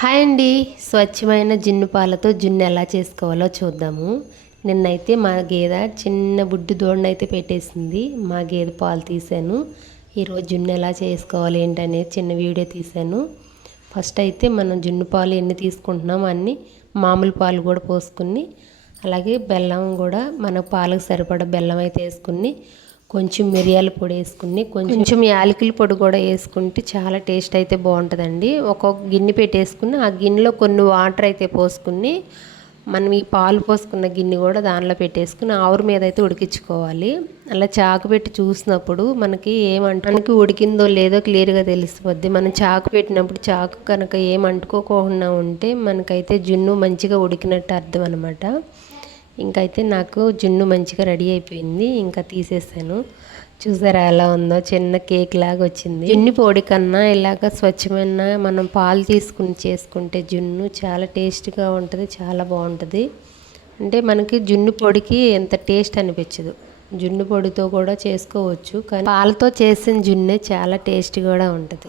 Hi అండి. స్వచ్ఛమైన జున్ను పాలతో జున్ను ఎలా చేసుకోవాలో చూద్దాము. నిన్నైతే మా గేదె చిన్న బుడ్డు దూడనైతే పెట్టేసింది. మా గేదె పాలు తీసాను ఈరోజు జున్ను ఎలా చేసుకోవాలి ఏంటనేది చిన్న వీడియో తీశాను. ఫస్ట్ అయితే మనం జున్ను పాలు ఎన్ని తీసుకుంటున్నామో అన్ని మామూలు పాలు కూడా పోసుకుని అలాగే బెల్లం కూడా మన పాలకు సరిపడా బెల్లం అయితే వేసుకుని కొంచెం మిరియాల పొడి వేసుకుని కొంచెం యాలకుల పొడి కూడా వేసుకుంటే చాలా టేస్ట్ అయితే బాగుంటుందండి. ఒక్కొక్క గిన్నె పెట్టేసుకుని ఆ గిన్నెలో కొన్ని వాటర్ అయితే పోసుకుని మనం ఈ పాలు పోసుకున్న గిన్నె కూడా దానిలో పెట్టేసుకుని ఆవురు మీద అయితే ఉడికించుకోవాలి. అలా చాకు పెట్టి చూసినప్పుడు మనకి ఏమంటానికి ఉడికిందో లేదో క్లియర్గా తెలిసిపోద్ది. మనం చాకు పెట్టినప్పుడు చాకు కనుక ఏం అంటుకోకుండా ఉంటే మనకైతే జున్ను మంచిగా ఉడికినట్టు అర్థం అనమాట ఇంకైతే నాకు జున్ను మంచిగా రెడీ అయిపోయింది ఇంకా తీసేసాను. చూసారా ఎలా ఉందో చిన్న కేక్ లాగా వచ్చింది. జున్ను పొడి కన్నా ఇలాగ స్వచ్ఛమైన మనం పాలు తీసుకుని చేసుకుంటే జున్ను చాలా టేస్ట్గా ఉంటుంది చాలా బాగుంటుంది. అంటే మనకి జున్ను పొడికి ఎంత టేస్ట్ అనిపించదు. జున్ను పొడితో కూడా చేసుకోవచ్చు కానీ పాలతో చేసిన జున్నే చాలా టేస్ట్ కూడా ఉంటుంది.